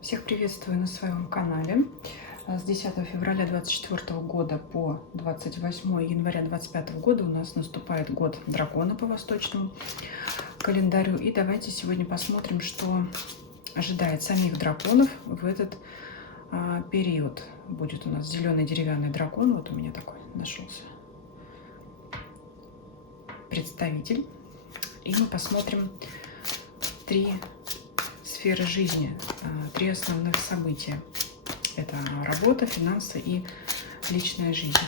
Всех приветствую на своем канале. С 10 февраля 2024 года по 28 января 2025 года у нас наступает год дракона по восточному календарю. И давайте сегодня посмотрим, что ожидает самих драконов в этот период. Будет у нас зеленый деревянный дракон. Вот у меня такой нашелся представитель. И мы посмотрим три сферы жизни, три основных события. Это работа, финансы и личная жизнь.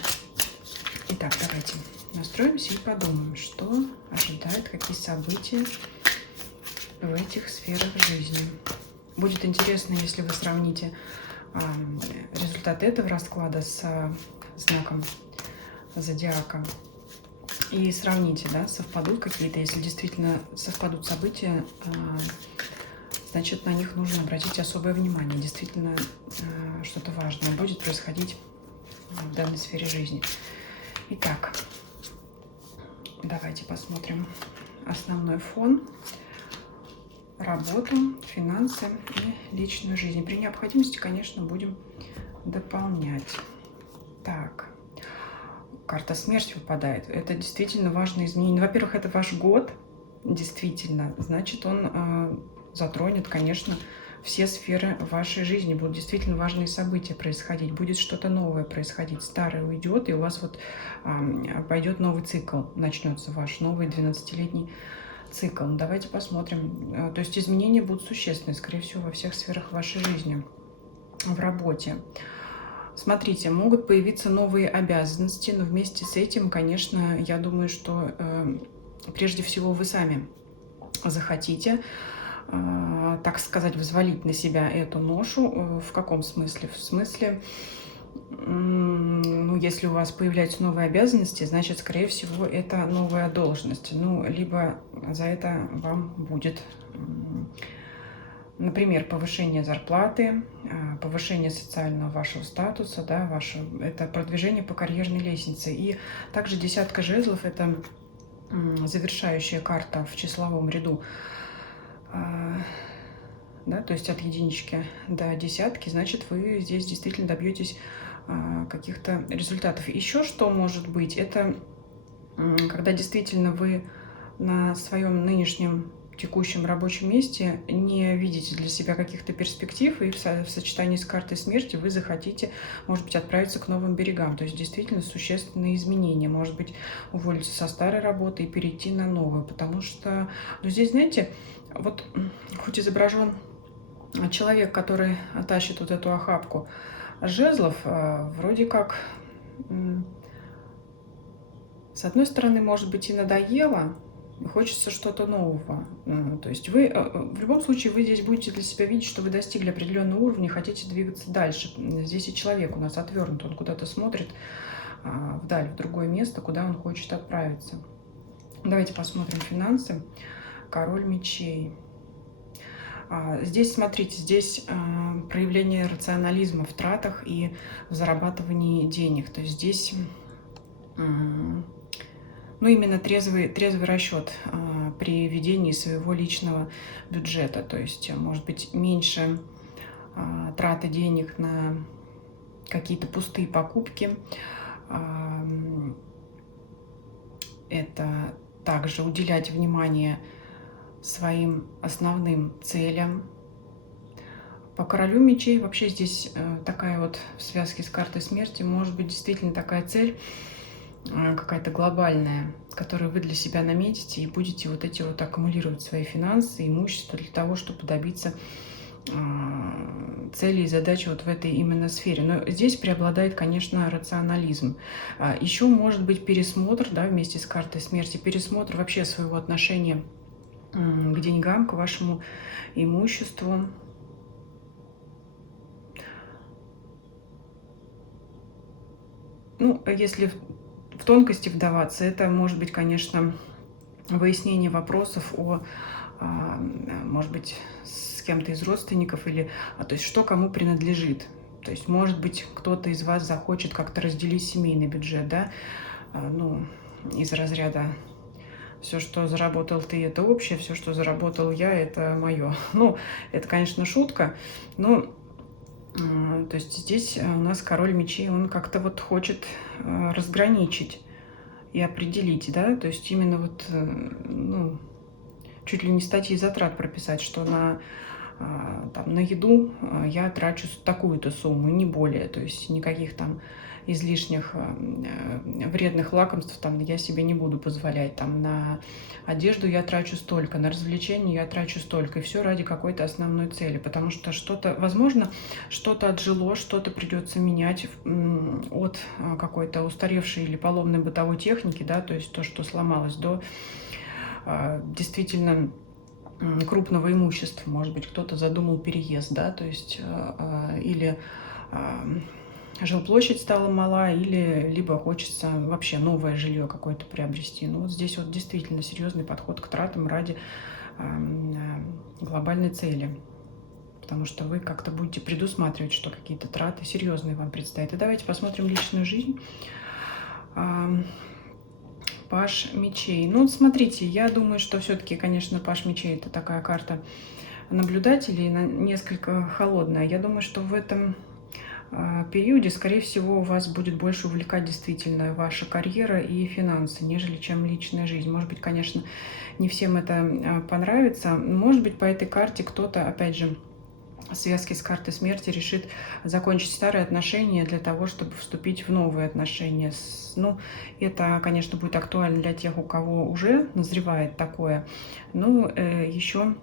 Итак, давайте настроимся и подумаем, что ожидает, какие события в этих сферах жизни. Будет интересно, если вы сравните результат этого расклада с знаком зодиака и сравните, да, совпадут какие-то. Если действительно совпадут события, значит, на них нужно обратить особое внимание. Действительно, что-то важное будет происходить в данной сфере жизни. Итак, давайте посмотрим основной фон, работу, финансы и личную жизнь. При необходимости, конечно, будем дополнять. Так, карта смерть выпадает. Это действительно важное изменение. Во-первых, это ваш год, действительно. Значит, он затронет, конечно, все сферы вашей жизни. Будут действительно важные события происходить. Будет что-то новое происходить. Старое уйдет, и у вас вот пойдет новый цикл. Начнется ваш новый 12-летний цикл. Давайте посмотрим. То есть изменения будут существенные, скорее всего, во всех сферах вашей жизни. В работе. Смотрите, могут появиться новые обязанности, но вместе с этим, конечно, я думаю, что прежде всего вы сами захотите, так сказать, взвалить на себя эту ношу. В каком смысле? В смысле, ну, если у вас появляются новые обязанности, значит, скорее всего, это новая должность. Ну, либо за это вам будет, например, повышение зарплаты, повышение социального вашего статуса, да, это продвижение по карьерной лестнице. И также десятка жезлов – это завершающая карта в числовом ряду. Да, то есть от единички до десятки, значит, вы здесь действительно добьетесь каких-то результатов. Еще что может быть, это когда действительно вы на своем нынешнем текущем рабочем месте не видите для себя каких-то перспектив, и в сочетании с картой смерти вы захотите, может быть, отправиться к новым берегам. То есть действительно существенные изменения. Может быть, уволиться со старой работы и перейти на новую. Потому что, ну, здесь, знаете, вот хоть изображен человек, который тащит вот эту охапку жезлов, вроде как, с одной стороны, может быть, и надоело, хочется что-то нового. То есть вы, в любом случае, вы здесь будете для себя видеть, что вы достигли определенного уровня, хотите двигаться дальше. Здесь и человек у нас отвернут, он куда-то смотрит вдаль, в другое место, куда он хочет отправиться. Давайте посмотрим финансы. Король мечей. Здесь, смотрите, здесь проявление рационализма в тратах и в зарабатывании денег. То есть здесь, ну, именно трезвый расчет при ведении своего личного бюджета. То есть, может быть, меньше траты денег на какие-то пустые покупки. Это также уделять внимание своим основным целям. По королю мечей вообще здесь такая вот в связке с картой смерти может быть действительно такая цель какая-то глобальная, которую вы для себя наметите и будете вот эти вот аккумулировать свои финансы, имущество для того, чтобы добиться цели и задачи вот в этой именно сфере. Но здесь преобладает, конечно, рационализм. Еще может быть пересмотр, да, вместе с картой смерти, пересмотр вообще своего отношения к деньгам, к вашему имуществу. Ну, если в тонкости вдаваться, это может быть, конечно, выяснение вопросов о, может быть, с кем-то из родственников, или, то есть, что кому принадлежит. То есть, может быть, кто-то из вас захочет как-то разделить семейный бюджет, да, ну, из разряда Все, что заработал ты, это общее, все, что заработал я, это мое. Ну, это, конечно, шутка, но то есть здесь у нас король мечей, он как-то вот хочет разграничить и определить, да, то есть именно вот, ну, чуть ли не статьи затрат прописать, что там, на еду я трачу такую-то сумму, не более, то есть никаких там излишних вредных лакомств там я себе не буду позволять, там на одежду я трачу столько, на развлечения я трачу столько, и все ради какой-то основной цели, потому что что-то, возможно, что-то отжило, что-то придется менять от какой-то устаревшей или поломной бытовой техники, да, то есть то, что сломалось, до действительно крупного имущества. Может быть, кто-то задумал переезд, да, то есть или жилплощадь стала мала, или либо хочется вообще новое жилье какое-то приобрести. Ну, вот здесь вот действительно серьезный подход к тратам ради глобальной цели. Потому что вы как-то будете предусматривать, что какие-то траты серьезные вам предстоят. И давайте посмотрим личную жизнь. Паж мечей. Ну, смотрите, я думаю, что все-таки, конечно, Паж мечей — это такая карта наблюдателей, несколько холодная. Я думаю, что в этом периоде, скорее всего, вас будет больше увлекать действительно ваша карьера и финансы, нежели чем личная жизнь. Может быть, конечно, не всем это понравится. Может быть, по этой карте кто-то, опять же, в связке с картой смерти решит закончить старые отношения для того, чтобы вступить в новые отношения. Ну, это, конечно, будет актуально для тех, у кого уже назревает такое. Ну, еще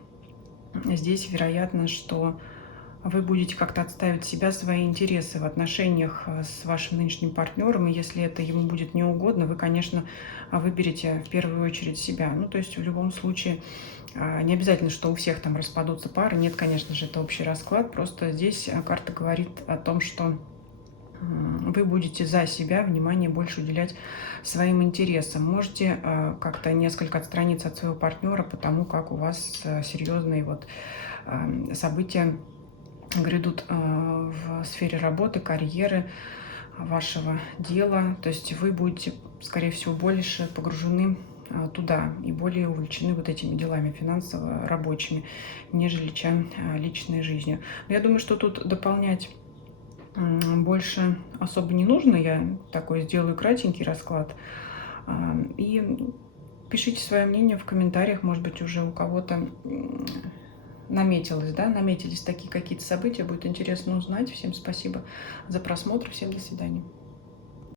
здесь вероятно, что вы будете как-то отстаивать себя, свои интересы в отношениях с вашим нынешним партнером, и если это ему будет не угодно, вы, конечно, выберете в первую очередь себя. Ну, то есть в любом случае не обязательно, что у всех там распадутся пары. Нет, конечно же, это общий расклад. Просто здесь карта говорит о том, что вы будете за себя внимание больше уделять своим интересам. Можете как-то несколько отстраниться от своего партнера, потому как у вас серьезные вот события грядут в сфере работы, карьеры, вашего дела. То есть вы будете, скорее всего, больше погружены туда и более увлечены вот этими делами финансово-рабочими, нежели чем личной жизнью. Но я думаю, что тут дополнять больше особо не нужно. Я такой сделаю кратенький расклад. И пишите свое мнение в комментариях, может быть, уже у кого-то наметилось, да, наметились такие какие-то события, будет интересно узнать. Всем спасибо за просмотр, всем до свидания.